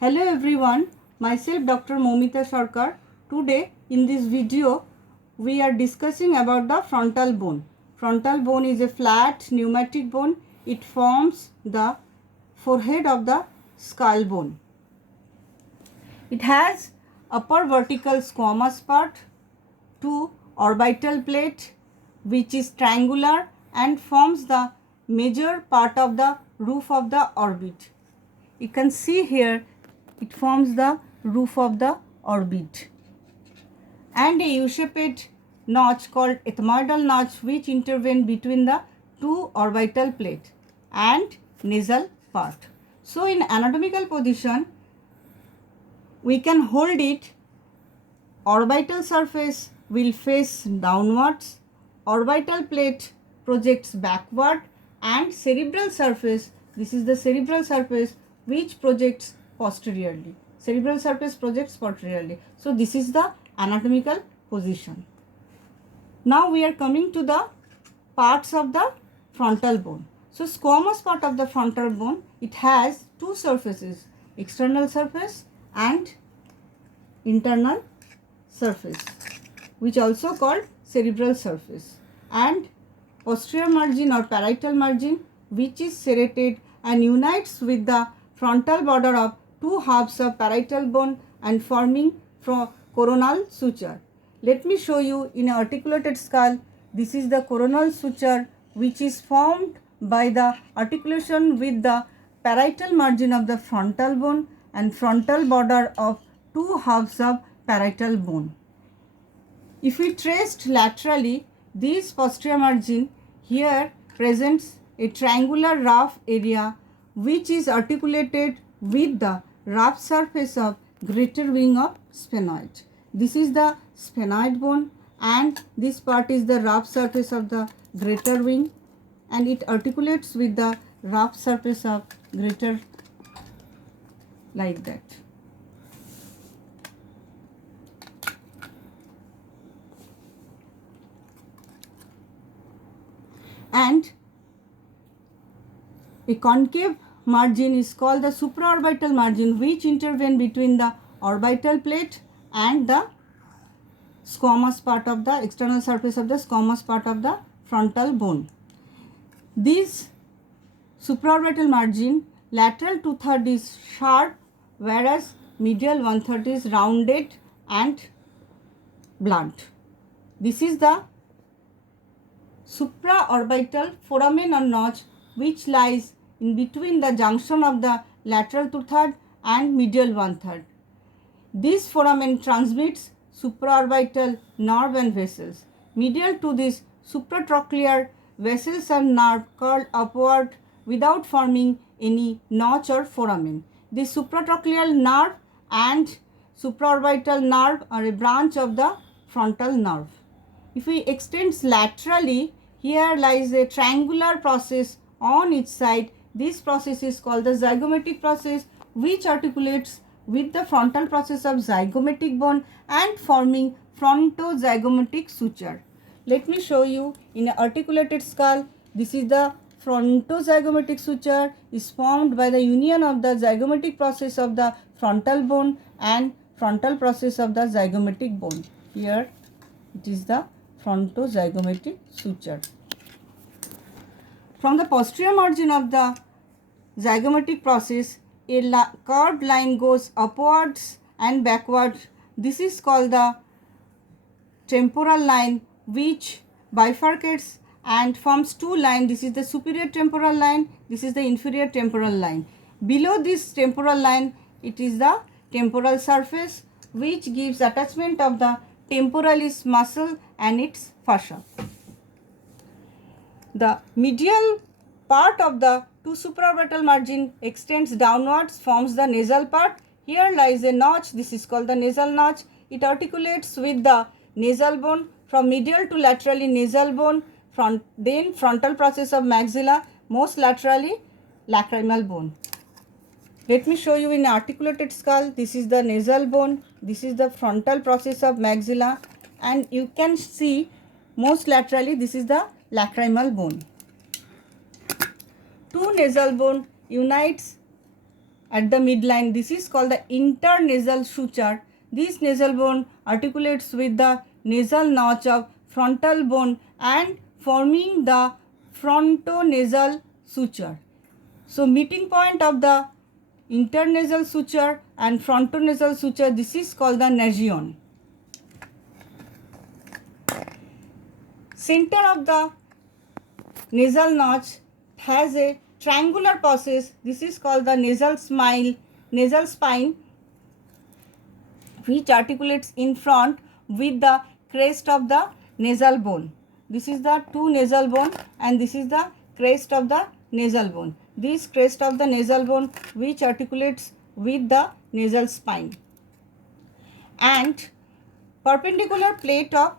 Hello everyone, myself Dr. Momita Sarkar. Today in this video we are discussing about the frontal bone. Frontal bone is a flat pneumatic bone. It forms the forehead of the skull bone. It has upper vertical squamous part, two orbital plate which is triangular and forms the major part of the roof of the orbit. You can see here it forms the roof of the orbit, and a U-shaped notch called ethmoidal notch which intervene between the two orbital plate and nasal part. So in anatomical position we can hold it. Orbital surface will face downwards, orbital plate projects backward, and cerebral surface, this is the cerebral surface which projects posteriorly. Cerebral surface projects posteriorly. So this is the anatomical position. Now we are coming to the parts of the frontal bone. So squamous part of the frontal bone, it has two surfaces, external surface and internal surface, which also called cerebral surface, and posterior margin or parietal margin which is serrated and unites with the frontal border of two halves of parietal bone and forming from coronal suture. Let me show you in an articulated skull. This is the coronal suture which is formed by the articulation with the parietal margin of the frontal bone and frontal border of two halves of parietal bone. If we traced laterally, this posterior margin here presents a triangular rough area which is articulated with the rough surface of greater wing of sphenoid. This is the sphenoid bone and this part is the rough surface of the greater wing, and it articulates with the rough surface of greater like that. And a concave margin is called the supraorbital margin which intervene between the orbital plate and the squamous part of the external surface of the squamous part of the frontal bone. This supraorbital margin, lateral 2/3 is sharp whereas medial 1/3 is rounded and blunt. This is the supraorbital foramen or notch which lies in between the junction of the lateral 2/3 and medial 1/3. This foramen transmits supraorbital nerve and vessels. Medial to this supratrochlear vessels and nerve curl upward without forming any notch or foramen. This supratrochlear nerve and supraorbital nerve are a branch of the frontal nerve. If we extend laterally, here lies a triangular process on each side. This process is called the zygomatic process which articulates with the frontal process of zygomatic bone and forming frontozygomatic suture. Let me show you in an articulated skull. This is the frontozygomatic suture is formed by the union of the zygomatic process of the frontal bone and frontal process of the zygomatic bone. Here it is the frontozygomatic suture. From the posterior margin of the zygomatic process, a curved line goes upwards and backwards. This is called the temporal line which bifurcates and forms two lines. This is the superior temporal line, this is the inferior temporal line. Below this temporal line, it is the temporal surface which gives attachment of the temporalis muscle and its fascia. The medial part of the two supraorbital margin extends downwards, forms the nasal part. Here lies a notch, this is called the nasal notch. It articulates with the nasal bone from medial to laterally nasal bone, then frontal process of maxilla, most laterally lacrimal bone. Let me show you in articulated skull. This is the nasal bone, this is the frontal process of maxilla, and you can see most laterally this is the lacrimal bone. Two nasal bone unites at the midline. This is called the internasal suture. This nasal bone articulates with the nasal notch of frontal bone and forming the frontonasal suture. So meeting point of the internasal suture and frontonasal suture, this is called the nasion. Center of the nasal notch has a triangular process. This is called the nasal spine, which articulates in front with the crest of the nasal bone. This is the two nasal bone and this is the crest of the nasal bone. This crest of the nasal bone which articulates with the nasal spine, and perpendicular plate of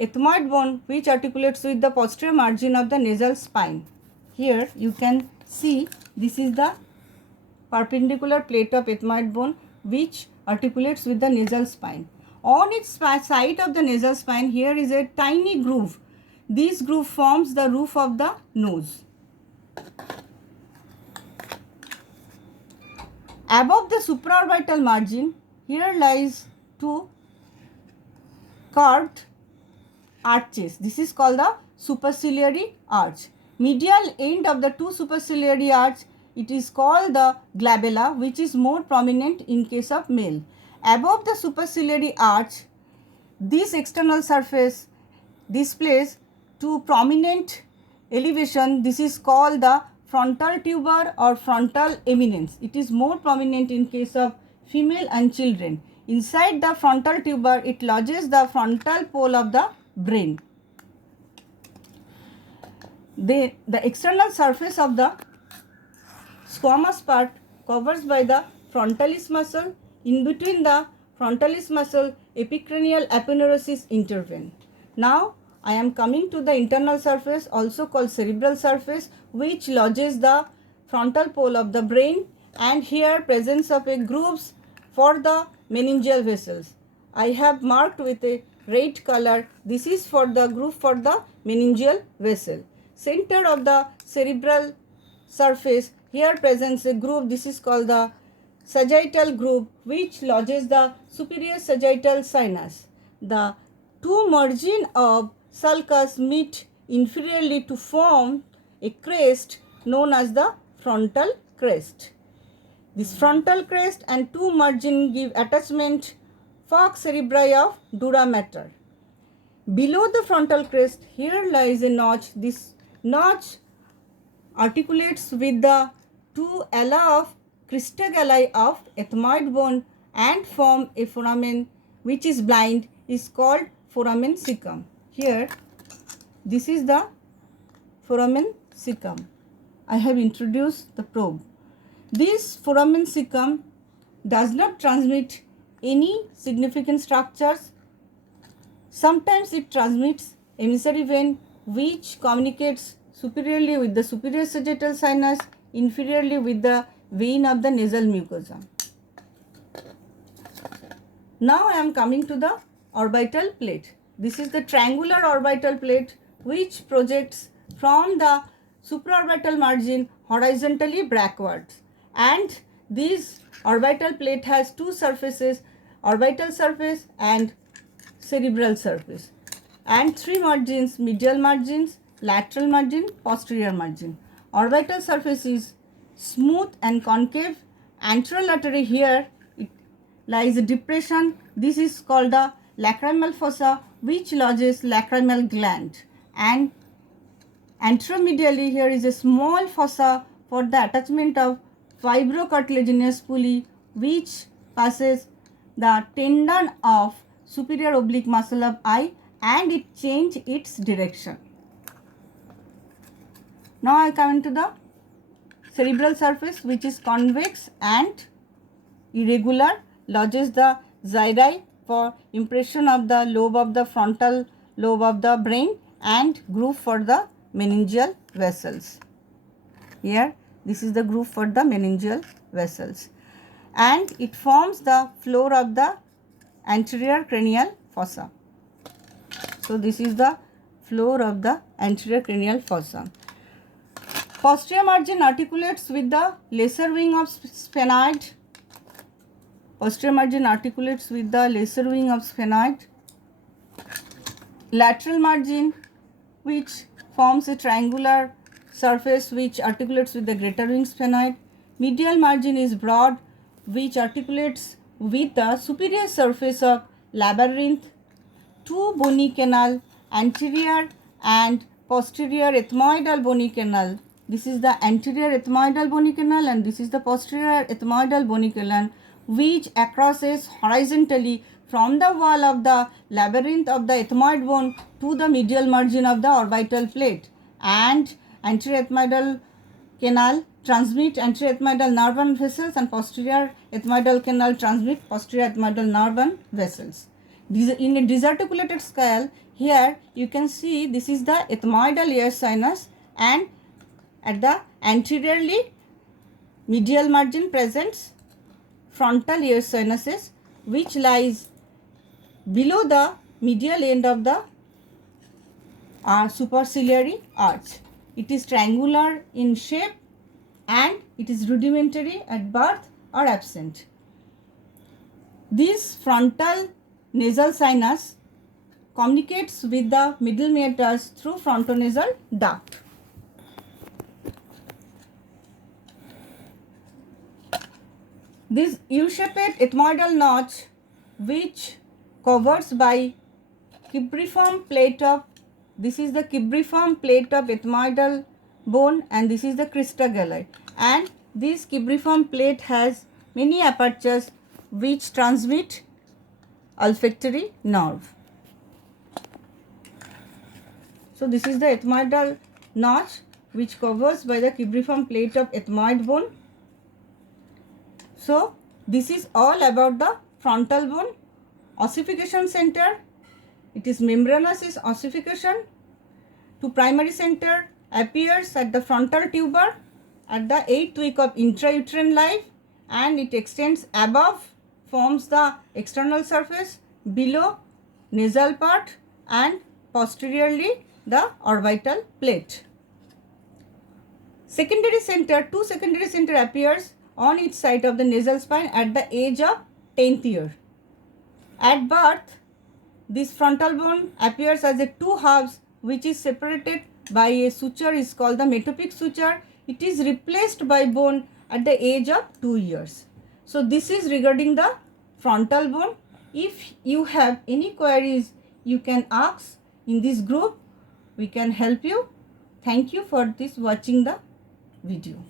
ethmoid bone which articulates with the posterior margin of the nasal spine. Here you can see this is the perpendicular plate of ethmoid bone which articulates with the nasal spine. On its side of the nasal spine, here is a tiny groove. This groove forms the roof of the nose. Above the supraorbital margin, here lies two curved arches. This is called the superciliary arch. Medial end of the two superciliary arch, it is called the glabella, which is more prominent in case of male. Above the superciliary arch, this external surface displays two prominent elevation. This is called the frontal tuber or frontal eminence. It is more prominent in case of female and children. Inside the frontal tuber, it lodges the frontal pole of the brain. The external surface of the squamous part covers by the frontalis muscle. In between the frontalis muscle, epicranial aponeurosis intervene. Now I am coming to the internal surface, also called cerebral surface, which lodges the frontal pole of the brain, and here presence of a grooves for the meningeal vessels. I have marked with a red color. This is for the groove for the meningeal vessel. Center of the cerebral surface, here presents a groove. This is called the sagittal groove, which lodges the superior sagittal sinus. The two margin of sulcus meet inferiorly to form a crest known as the frontal crest. This frontal crest and two margin give attachment falx cerebri of dura mater. Below the frontal crest, here lies a notch. This notch articulates with the two ala of cristagalli of ethmoid bone and form a foramen which is blind, is called foramen cecum. Here, this is the foramen cecum. I have introduced the probe. This foramen cecum does not transmit any significant structures. Sometimes it transmits emissary vein which communicates superiorly with the superior sagittal sinus, inferiorly with the vein of the nasal mucosa. Now I am coming to the orbital plate. This is the triangular orbital plate which projects from the supraorbital margin horizontally backwards, and this orbital plate has two surfaces, orbital surface and cerebral surface, and three margins, medial margins, lateral margin, posterior margin. Orbital surface is smooth and concave. Anterolaterally, here it lies a depression. This is called the lacrimal fossa, which lodges lacrimal gland, and anteromedially here is a small fossa for the attachment of fibrocartilaginous pulley which passes the tendon of superior oblique muscle of eye, and it change its direction. Now I come into the cerebral surface, which is convex and irregular, lodges the gyri for impression of the lobe of the frontal lobe of the brain, and groove for the meningeal vessels. Here this is the groove for the meningeal vessels, and it forms the floor of the anterior cranial fossa. So this is the floor of the anterior cranial fossa. Posterior margin articulates with the lesser wing of sphenoid. Posterior margin articulates with the lesser wing of sphenoid. Lateral margin, which forms a triangular surface which articulates with the greater wing sphenoid. Medial margin is broad, which articulates with the superior surface of labyrinth. Two bony canal, anterior and posterior ethmoidal bony canal. This is the anterior ethmoidal bony canal and this is the posterior ethmoidal bony canal, which crosses horizontally from the wall of the labyrinth of the ethmoid bone to the medial margin of the orbital plate. And anterior ethmoidal canal transmit anterior ethmoidal nerve vessels and posterior ethmoidal canal transmit posterior ethmoidal nerve vessels. In a disarticulated skull, here you can see this is the ethmoidal ear sinus, and at the anteriorly medial margin presents frontal ear sinuses, which lies below the medial end of the superciliary arch. It is triangular in shape and it is rudimentary at birth or absent. This frontal nasal sinus communicates with the middle meatus through frontonasal duct. This U-shaped ethmoidal notch, which covers by cibriform plate of, this is the cibriform plate of ethmoidal bone and this is the crista galli, and this cibriform plate has many apertures which transmit olfactory nerve. So this is the ethmoidal notch which covers by the cibriform plate of ethmoid bone. So this is all about the frontal bone. Ossification center, it is membranous ossification. To primary center appears at the frontal tuber at the 8th week of intrauterine life, and it extends above, forms the external surface, below nasal part, and posteriorly the orbital plate. Secondary center, two secondary center appears on each side of the nasal spine at the age of 10th year. At birth, this frontal bone appears as a two halves which is separated by a suture is called the metopic suture. It is replaced by bone at the age of 2 years. So this is regarding the frontal bone. If you have any queries, you can ask in this group. We can help you. Thank you for this watching the video.